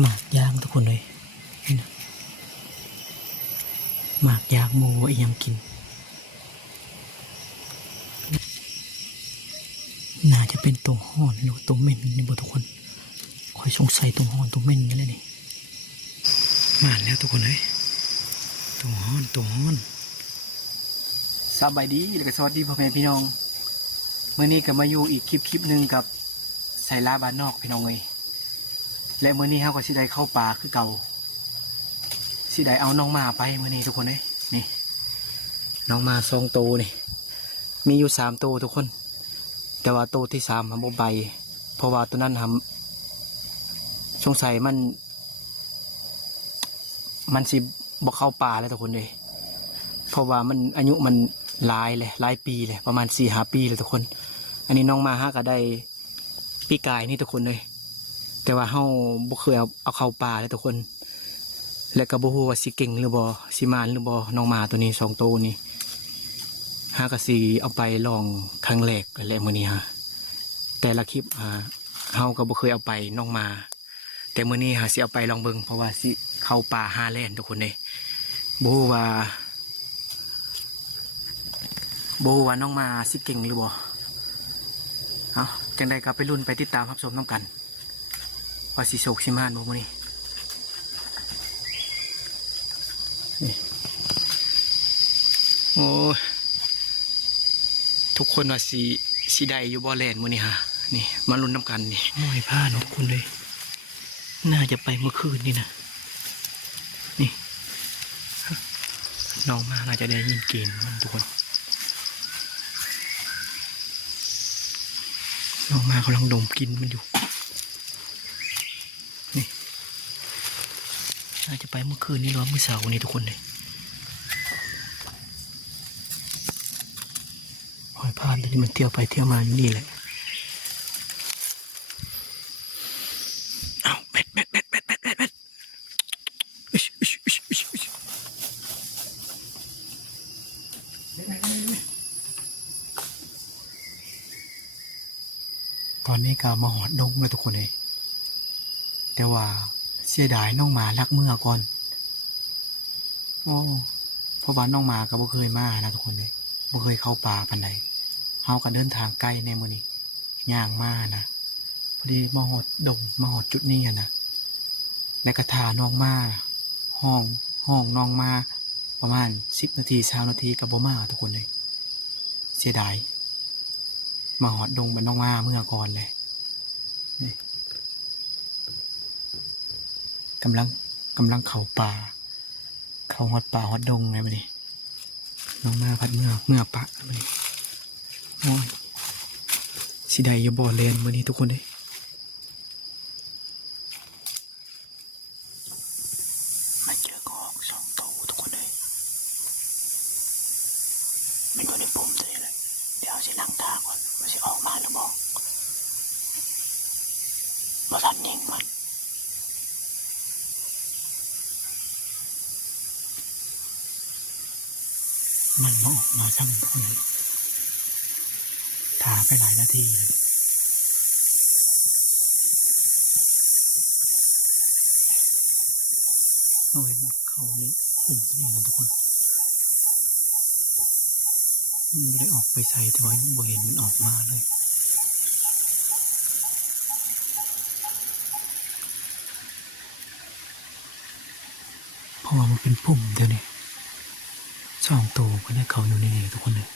หมากยางทุกคนเลยนี่นะหมากยางโมไอ้ยังกินน่าจะเป็นตัวห่อนหรือตัวเม่นนี่บ่ทุกคนคอยสงสัยตัวห่อนตัวเม่นนี่แหละนี่มาแล้วทุกคนเลยตัวห่อนสบายดีแล้วก็สวัสดีพ่อแม่พี่น้องเมื่อนี้ก็มาอยู่อีกคลิปหนึ่งกับไซลาบ้านนอกพี่น้องเลยและเมื่อนี้เขาก็สิได้เข้าป่าคือเก่าสิได้เอาน้องมาไปเมื่อนี้ทุกคนเลยนี่น้องมา2 ตัวนี่มีอยู่3 ตัวทุกคนแต่ว่าตัวที่3ทำบ่ใบเพราะว่าตัวนั้นทำสงสัยมันสิบ่เข้าป่าแล้วทุกคนเลยเพราะว่ามันอายุมันหลายปีเลยประมาณ4-5 ปีเลยทุกคนอันนี้น้องมาก็ได้ปีกายนี่ทุกคนเลยแต่ว่าเฮาบ่เคยเอาเข้าป่าเลยทุกคนและก็บ่ฮู้ว่าสิเก่งหรือบ่สิมานหรือบ่น้องมาตัวนี้2 ตัวนี้ก็สิเอาไปลองครั้งแรกแหละมื้อนี้แต่ละคลิปเฮาก็บ่เคยเอาไปน้องมาแต่มื้อนี้สิเอาไปลองเบิ่งเพราะว่าสิเข้าป่า5 แล่นทุกคนเลยบ่ฮู้ว่าน้องมาสิเก่งหรือบ่เอาจังใดก็ไปรุ่นไปติดตามรับชมน้ำกันว่าสิโศกสิมานบ่มื้อนี้โอ้ทุกคนว่าสิได้อยู่บ่แล่นมื้อนี้นี่มาลุ้นน้ำกันนี่มวยผ้าทุกคนเลยน่าจะไปเมื่อคืนนี่นะนี่น้องมาน่าจะได้ยินเกณฑ์มันทุกคนน้องมากำลังดมกินมันอยู่นี่น่าจะไปเมื่อคืนนี้หรือเมื่อเสาร์นี้ทุกคนเลยหอยพานตัวนี้มันเที่ยวไปเที่ยวมาอยู่นี่แหละเอาเบ็ดตอนนี้ก็มาหอดดงแล้วทุกคนเลยแต่ว่าเสียดายน้องหมารักเมื่อก่อนโอ้เพราะว่าน้องหมาก็บ่เคยมานะทุกคนเลยบ่เคยเข้าป่าปานใดเฮาก็เดินทางไกลในมื้อนี้ย่างมานะพอดีมาหอดดงมาหอดจุดนี้นะและก็ทาน้องมาห้องน้องมาประมาณ10 นาที20 นาทีก็บ่มาทุกคนเลยเสียดายมาหอดดงมันน้องมาเมื่อก่อนเลยนี่กำลังเข้าป่าเข้าหอดป่าหอดดงไงมันนี่น้องมาพัดเมื่อปะมันนี่โอ้ยสิได้อยู่บ่อเลนมันนี่ทุกคนเลยมาเจอกอก2 ตัวทุกคนเลยมันอยู่ในปุ่มตัวนี้เลยเดี๋ยวสินั่งท่าก่อนมันสิออกมาหรือบ่ทันยิงมันออกมาทั้งคนถ่าไปหลายนาทีเอาเห็นเขาในผมตัวนี้นะทุกคนมันไม่ได้ออกไปใส่แต่ว่าบ่เห็นมันออกมาเลยเพราะว่ามันเป็นปุ่มเดียวนี่2 ตัวก็ได้เขาอยู่ในนี้ทุกคนเลย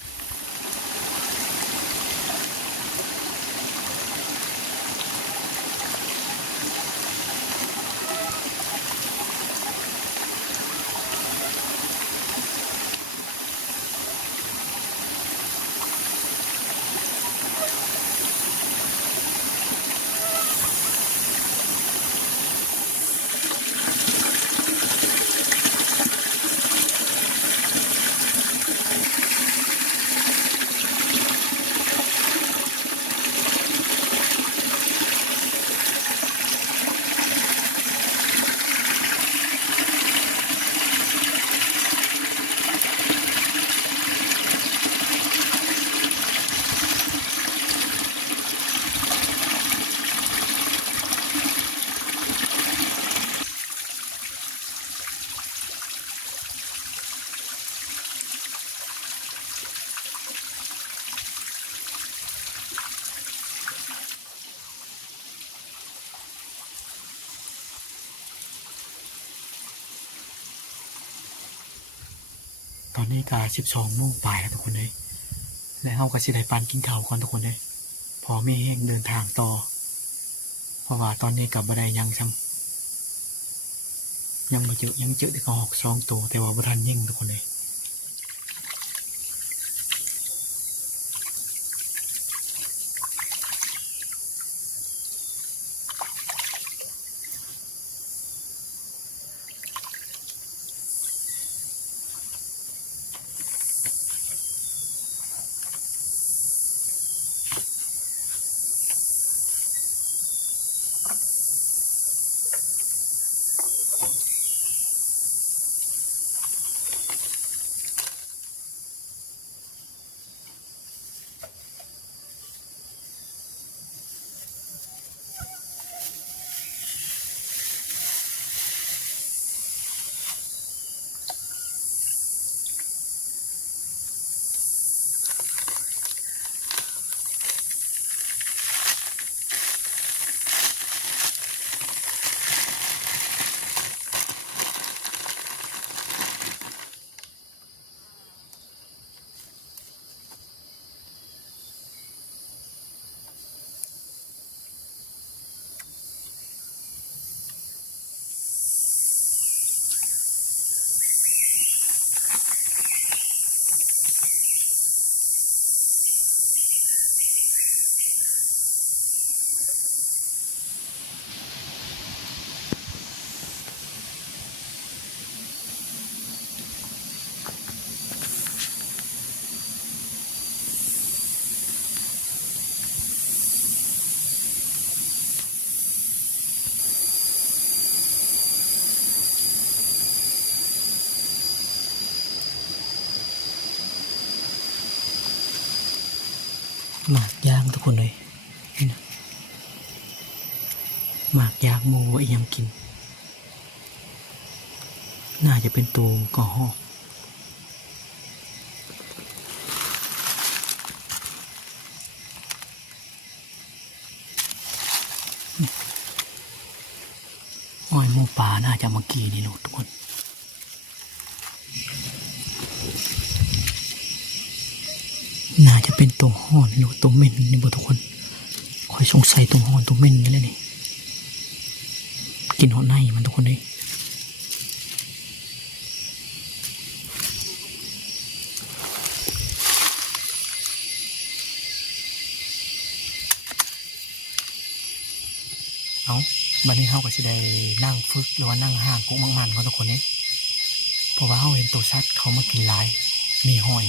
ตอนนี้ก็12 โมงปลายแล้วทุกคนเลยและเฮาก็สิได้ปันกินข้าวก่อนทุกคนเลยพอมีแห้งเดินทางต่อเพราะว่าตอนนี้กับบ่ได้ยังซ้ำยังบ่เจอยังเจอแต่กระหอก2 ตัวแต่ว่าบ่ทันยิงทุกคนเลยหมากยางทุกคนเลยนี่นะหมากยางโมว่ายังกินน่าจะเป็นตัวกระหอกอ้อยหมูป่าน่าจะมากี่นี่ลูกทุกคนน่าจะเป็นตัวห่อนหรือตัวเม่นนี่บ่ทุกคนคอยสงสัยตัวห่อนตัวเม่นนี่แหละนี่กินหัวในมันทุกคนเลยเอาบัดนี้เฮาก็สิได้นั่งฝึกหรือว่านั่งห่างกุ๊กมันเขาทุกคนเลยเพราะว่าเฮาเห็นตัวสัตว์เขามากินหลายมีหอย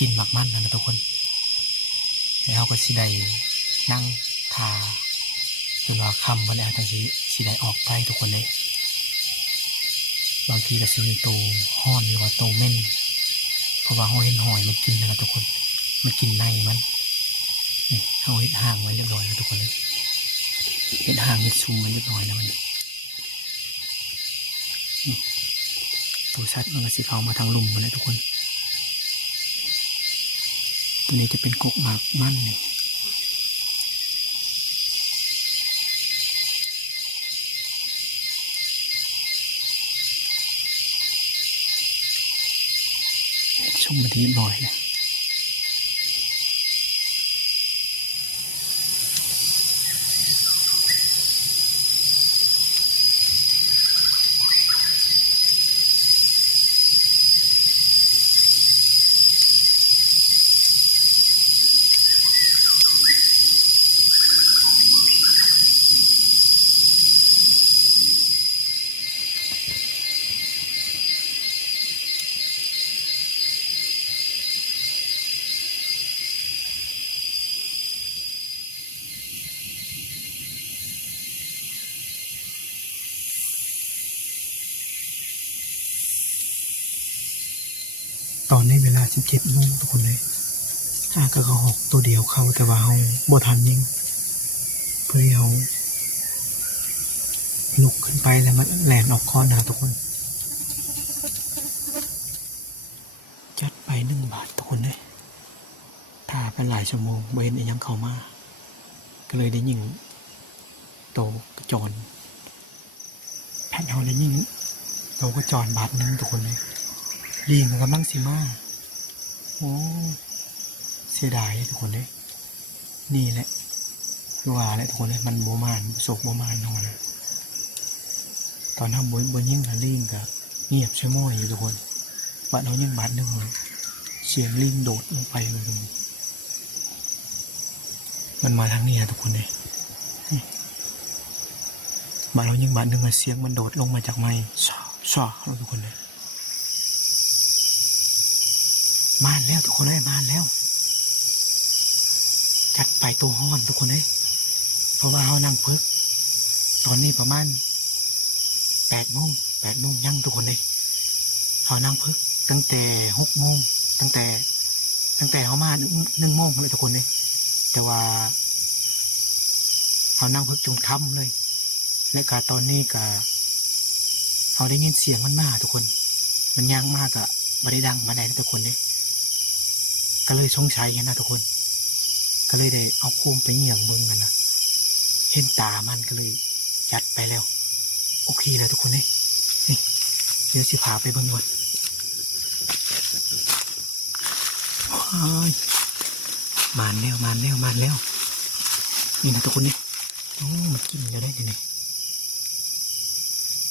กินหมักมันนะทุกคนแล้วเขาก็สิได้นั่งทาจนว่าคำวันนี้ทั้งสิได้ออกไปทุกคนเลยบางทีก็สิมีตัวห้อนหรือว่าตัวเม่นเพราะว่าเขาเห็นหอยมันกินนะครับทุกคนมันกินในมันนี่เขาเห็นห่างไว้เรียบร้อยแล้วทุกคนเลยเห็นห่างเห็นซูมไว้เรียบร้อยแล้วมันนี่ตัวสัตว์มันก็สิเข้ามาทางลุ่มมาแล้วทุกคนตัวนี้จะเป็นกกหมากมั่นเลยชมมาทีบ่อยนะตอนนี้เวลา17 โมงทุกคนเลยกระหอกตัวเดียวเข้าแต่ว่าเขาบ่ทันยิงเพื่อเขาลุกขึ้นไปแล้วมันแหลมออกก้อนนะทุกคนจัดไป1 บาททุกคนเลยถ้าเป็นหลายชั่วโมงเบนยังเข้ามาก็เลยได้ยิงโตกระจรแผ่นเขาได้ยิงโตกระจร1 บาททุกคนเลย ลิงมันกำลังสิมาโอ้เสียดายทุกคนเลยนี่แหละคือว่าแหละทุกคนเลยมันโบมานโศกโบมานนอนนะตอนทำบนยิ่งกับลิงกับเงียบใช่ม้อยอยู่ทุกคนบ้านเรายิ่งบ้านหนึ่งเลยเสียงลิงโดดลงไปเลยมันมาทางนี้นะทุกคนเลยบ้านเรายิ่งบ้านหนึ่งเสียงมันโดดลงมาจากไม้ช่อเราทุกคนเลยมาแล้วทุกคนเลยมาแล้วจัดไปตัวห้อนทุกคนเลยเพราะว่าเขานั่งพึกตอนนี้ประมาณ8 โมงยังทุกคนเลยเขานั่งพึกตั้งแต่6 โมงตั้งแต่เขามา1 โมงเลยทุกคนเลยแต่ว่าเขานั่งพึกจนค่ำเลยและกาตอนนี้กาเขาได้ยินเสียงมันมาทุกคนมันย่างมากอะมาได้ดังมาได้ทุกคนเลยก็เลยสงสัยนะทุกคนก็เลยได้เอาโคมไปเหยี่ยงเบิ้งกันนะเห็นตามันก็เลยยัดไปแล้วโอเคแล้วทุกคนเลยนี่เดี๋ยวสิพาไปเบิ้งก่อนมาแล้วนี่นะทุกคนนี่โอ้มันกินแล้วได้ยังไง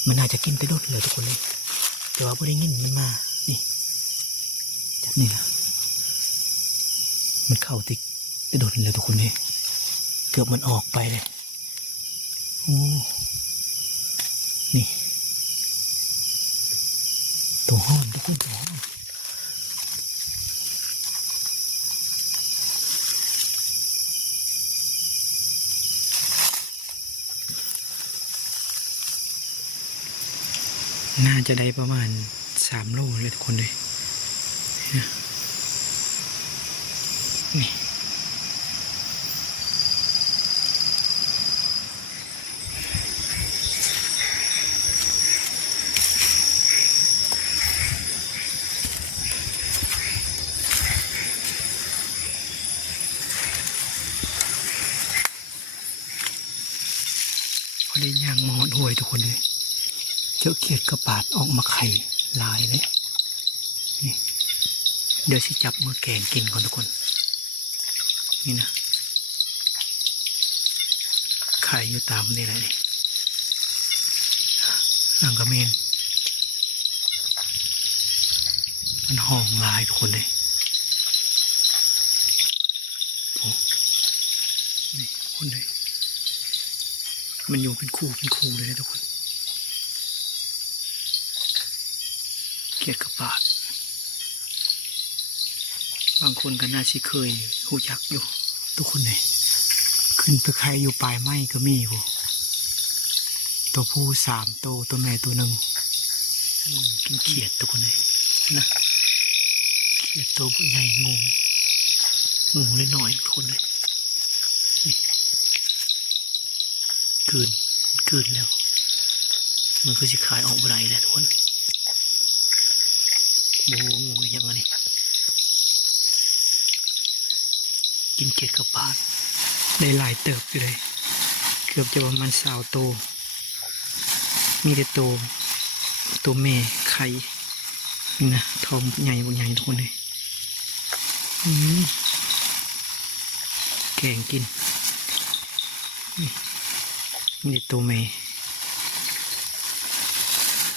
มันน่าจะกินไปรดเลยทุกคนเลยแต่ว่าพอได้ยินมันมานี่จับนี่นะมันเข้าติดไปโดดเลยทุกคนเลยเกือบมันออกไปเลยโอ้นี่ตัวห้อนทุกคนตัวห้อนน่าจะได้ประมาณ3 โลเลยทุกคนเลยนี่พอได้ย่างมอดหวยทุกคนเลยเจ้าเขียดกระปาดออกมาไข่ลายเลยนี่เดี๋ยวสิจับมือแกงกินก่อนทุกคนนี่นะไข่อยู่ตามนี่แหละนี่นางกระเมนมันห้องลายทุกคนเลยโอ้นี่ทุกคนเลยมันอยู่เป็นคู่เลยนะทุกคนเขียดกระปาดบางคนก็น่าสิเคยหูจักอยู่ทุกคนเลยขึ้นไปใครอยู่ปลายไม้ก็มีอยู่ตัวผู้3 ตัวตัวแม่ตัว 1กินเขียดทุกคนเลยนะเขียดตัวใหญ่งูเล็กน้อยทุกคนเลยนี่กืนแล้วมันคือสิขายออกอะไรแหละทุกคนงูยังไงนี่กินเขียดกระปาดได้หลายเติบอยู่เลยเกือบจะประมาณ20 ตัวมีแต่ตัวแม่ไข่นี่นะทองใหญ่ทุกคนเลยแกงกินนี่แต่ตัวแม่